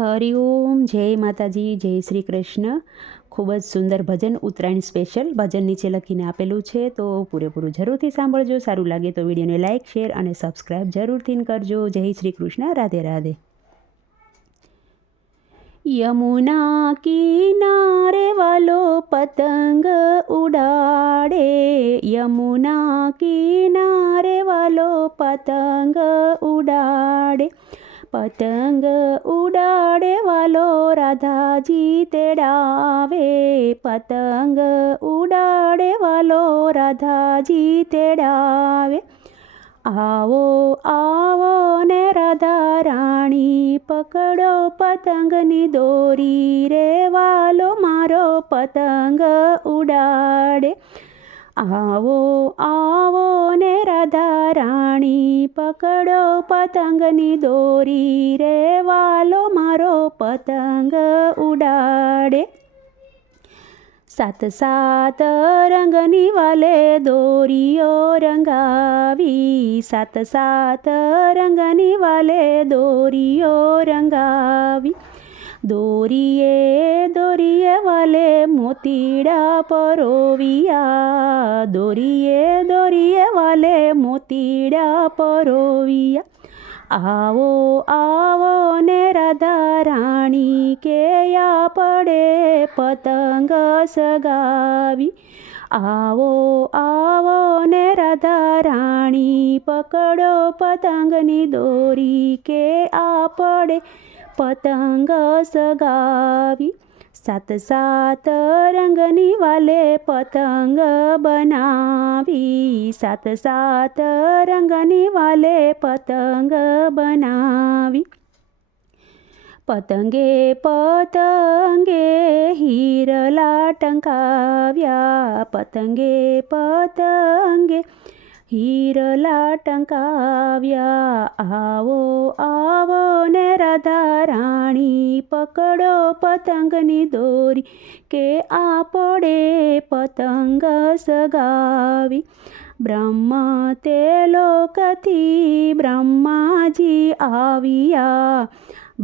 હરિઓમ, જય માતાજી, જય શ્રી કૃષ્ણ. ખૂબ જ સુંદર ભજન ઉત્તરાયણ સ્પેશિયલ ભજન નીચે લખીને આપેલું છે, તો પૂરેપૂરું જરૂરથી સાંભળજો. સારું લાગે તો વિડીયોને લાઇક, શેર અને સબસ્ક્રાઈબ જરૂરથી કરજો. જય શ્રી કૃષ્ણ. રાધે રાધે. યમુના કિનારે વાલો પતંગ ઉડાડે, યમુના કિનારે વાલો પતંગ ઉડાડે, પતંગ ઉડાડે વાલો રાધાજી તેડાવે, પતંગ ઉડાડે વાલો રાધાજી તેડાવે. આવો આવો ને રાધા રાણી, પકડો પતંગની દોરી રે, વાલો મારો પતંગ ઉડાડે. આવો આવો ને રાધા રાણી, પકડો પતંગની દોરી રે, વાલો મારો પતંગ ઉડાડે. સાત સાત રંગની વાલે દોરીઓ રંગાવી, સાત સાત રંગની વાલે દોરીઓ રંગાવી. દોરીએ દોરીએ વાલે મોતીડા પરોવિયા, દોરીએ દોરીએ વાલે મોતીડા પરોવિયા. આવો આવો ને રાધા રાણી, કે પડે પતંગ સગાવી. આવો આવો ને રાધા રાણી, પકડો પતંગની દોરી, કે પડે પતંગ સગાવી. સાત સાત રંગની વાલે પતંગ બનાવી, સાત સાત રંગની વાલે પતંગ બનાવી. પતંગે પતંગે હીરલા ટંકાવ્યા, પતંગે પતંગે હીરલા ટંકાવ્યા. આવો આવો ને રાધા રાણી, પકડો પતંગની દોરી, કે પડે પતંગ સગાવી. બ્રહ્મ તે લોકથી બ્રહ્માજી આવ્યા,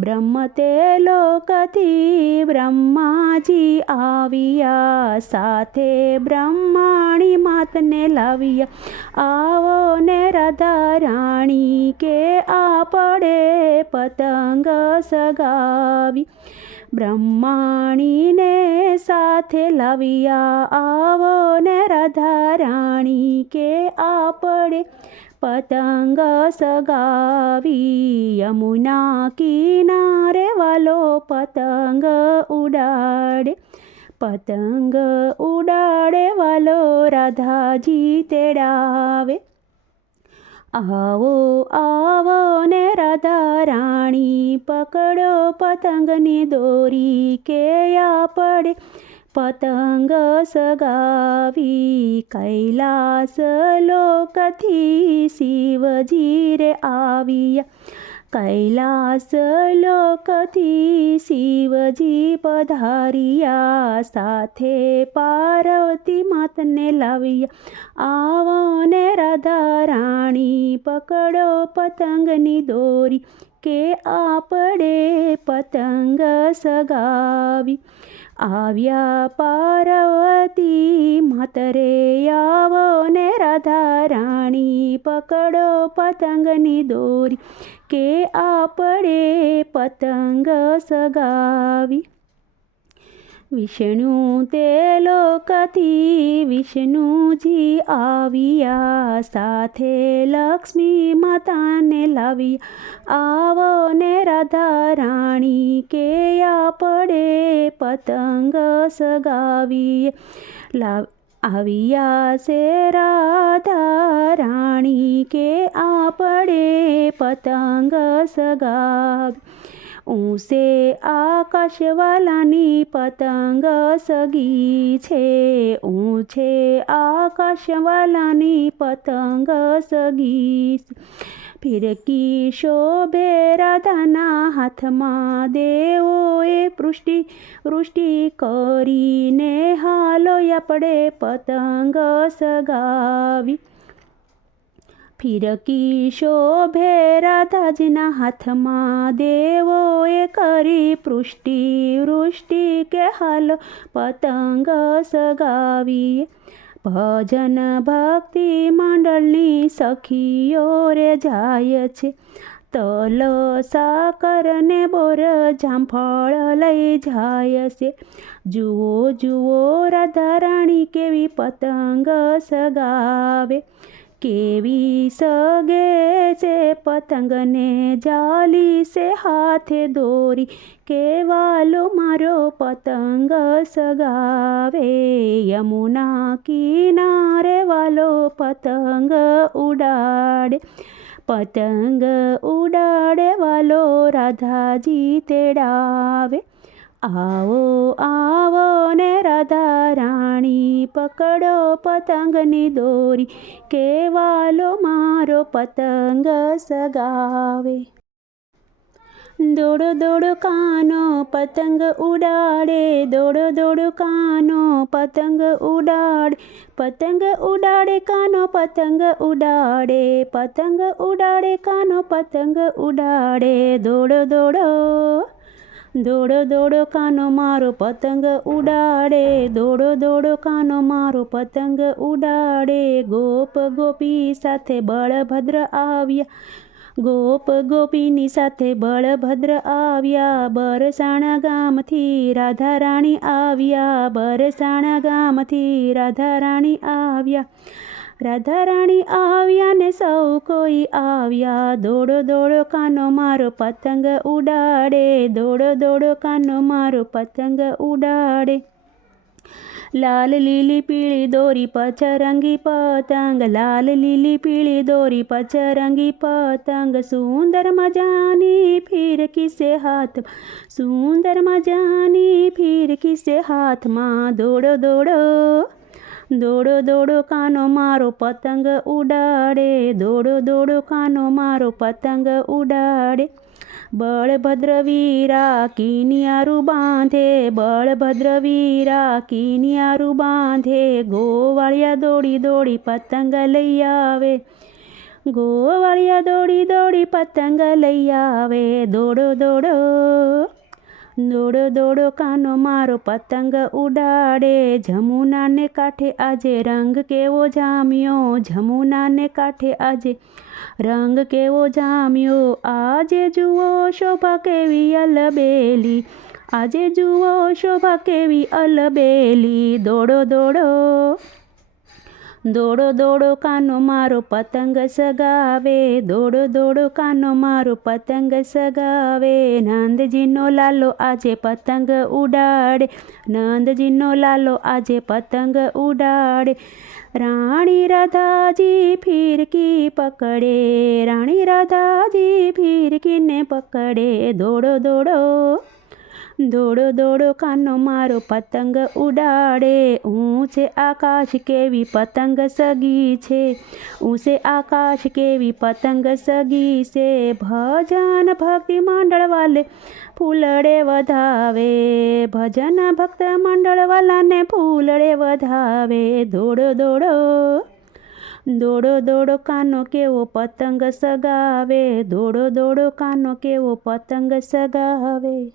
બ્રહ્મ તે લોકથી બ્રહ્માજી આવ્યા, સાથે બ્રહ્માણી માતને લાવ્યા. આવો ને રાધા રાણી, કે પડે પતંગ સગાવી. બ્રહ્માણીને સાથે લાવ્યા, આવો ને રાધા રાણી, કે પડે પતંગ સગાવી. યમુના કિનારે વાલો પતંગ ઉડાડે, પતંગ ઉડાડે વાલો રાધાજી તેડાવે. આવો આવો ને રાધા રાણી, પકડો પતંગની દોરી, કે પડે પતંગ સગાવી. કૈલાસ લોકથી શિવજી રે આવ્યા, કૈલાસ લોકથી શિવજી પધાર્યા, સાથે પાર્વતી માતને લાવ્યા. આવો ને રાધા રાણી, પકડો પતંગની દોરી, કે પડે પતંગ સગાવી. આવ્યા પાર્વતી માતરે, આવો ને રાધા રાણી, પકડો પતંગની દોરી, કે પડે પતંગ સગાવી. વિષ્ણુ તે લોકથી વિષ્ણુજી આવ્યા, સાથે લક્ષ્મી માતાને લાવ્યા. આવો ને રાધા રાણી, કે પડે પતંગ સગાવી. આવ્યા છે રાધા રાણી, કે પડે પતંગ સગાવી. ઊંસે આકાશવાલાની પતંગ સગી છે, ઊંચે આકાશવાલાની પતંગ સગી. ફિરકી શોભે રાધાના હાથમાં, દેવોએ વૃષ્ટિ કરીને હાલો પડે પતંગ સગાવી. ફિરકી શોભે રાધાજીના હાથમાં, દેવોએ દેવોએ કરી પુષ્ટિ વૃષ્ટિ કે હાલ પતંગ સગાવીએ. ભજન ભક્તિ મંડળની સખીઓ રે જાય છે. તલ સાકર ને બોર જામફળ લઈ જાય છે. જુઓ જુઓ રાધા રાણી કેવી પતંગ સગાવે. કેવી સગે છે પતંગને જાલી છે હાથે દોરી. કેવાલો મારો પતંગ સગાવે. યમુના કિનારે વાલો પતંગ ઉડાડે. પતંગ ઉડાડે વાલો રાધાજી તેડાવે. આવો આવો ને રાધા રાણી પકડો પતંગની દોરી. કેવાલો મારો પતંગ સગાવે. દોડો દોડો કાનો પતંગ ઉડાડે. દોડો દોડો કાનો પતંગ ઉડાડે. પતંગ ઉડાડે કાનો પતંગ ઉડાડે. પતંગ ઉડાડે કાનો પતંગ ઉડાડે. દોડો દોડો દોડો દોડો કાનો મારો પતંગ ઉડાડે. દોડો દોડો કાનો મારો પતંગ ઉડાડે. ગોપ ગોપી સાથે બળભદ્ર આવ્યા. ગોપ ગોપીની સાથે બળભદ્ર આવ્યા. બરસાણા ગામથી રાધા રાણી આવ્યા. બરસાણા ગામથી રાધા રાણી આવ્યા. રાધા રાણી આવ્યા ને સૌ કોઈ આવ્યા. દોડો દોડો કાનો મારો પતંગ ઉડાડે. દોડો દોડો કાનો મારો પતંગ ઉડાડે. લાલ લીલી પીળી દોરી પચરંગી પતંગ. લાલ લીલી પીળી દોરી પચરંગી પતંગ. સુંદર મજાની ફિરકી સે હાથમાં. સુંદર મજાની ફિરકી સે હાથમાં. દોડો દોડો દોડો દોડો કાનો મારો પતંગ ઉડાડે. દોડો દોડો કાનો મારો પતંગ ઉડાડે. બળભદ્ર વીરા કિનિયારું બાંધે. બળભદ્ર વીરા કિનિયારું બાંધે. ગોવાળિયા દોડી દોડી પતંગ લઈ આવે. ગોવાળિયા દોડી દોડી પતંગ લઈ આવે. દોડો દોડો દોડો દોડો કાનો મારો પતંગ ઉડાડે. જમુનાને કાંઠે આજે રંગ કેવો જામ્યો. જમુનાને કાંઠે આજે રંગ કેવો જામ્યો. આજે જુઓ શોભા કેવી અલબેલી. આજે જુઓ શોભા કેવી અલબેલી. દોડો દોડો દોડો દોડો કાનો મારો પતંગ સગાવે. દોડો દોડો કાનો મારો પતંગ સગાવે. નંદજીનો લાલો આજે પતંગ ઉડાડે. નંદજીનો લાલો આજે પતંગ ઉડાડે. રાણી રાધાજી ફિરકી પકડે. રાણી રાધાજી ફિરકીને પકડે. દોડો દોડો દોડો દોડો કાનો મારો પતંગ ઉડાડે. ઊંચે આકાશ કેવી પતંગ સગી છે. ઊંચે આકાશ કેવી પતંગ સગી છે. ભજન ભક્તિ મંડળ વાલે ફૂલડે વધાવે. ભજન ભક્ત મંડળ વાલાને ફૂલડે વધાવે. દોડો દોડો દોડો દોડો કાનો કેવો પતંગ સગાવે. દોડો દોડો કાનો કેવો પતંગ સગાવે.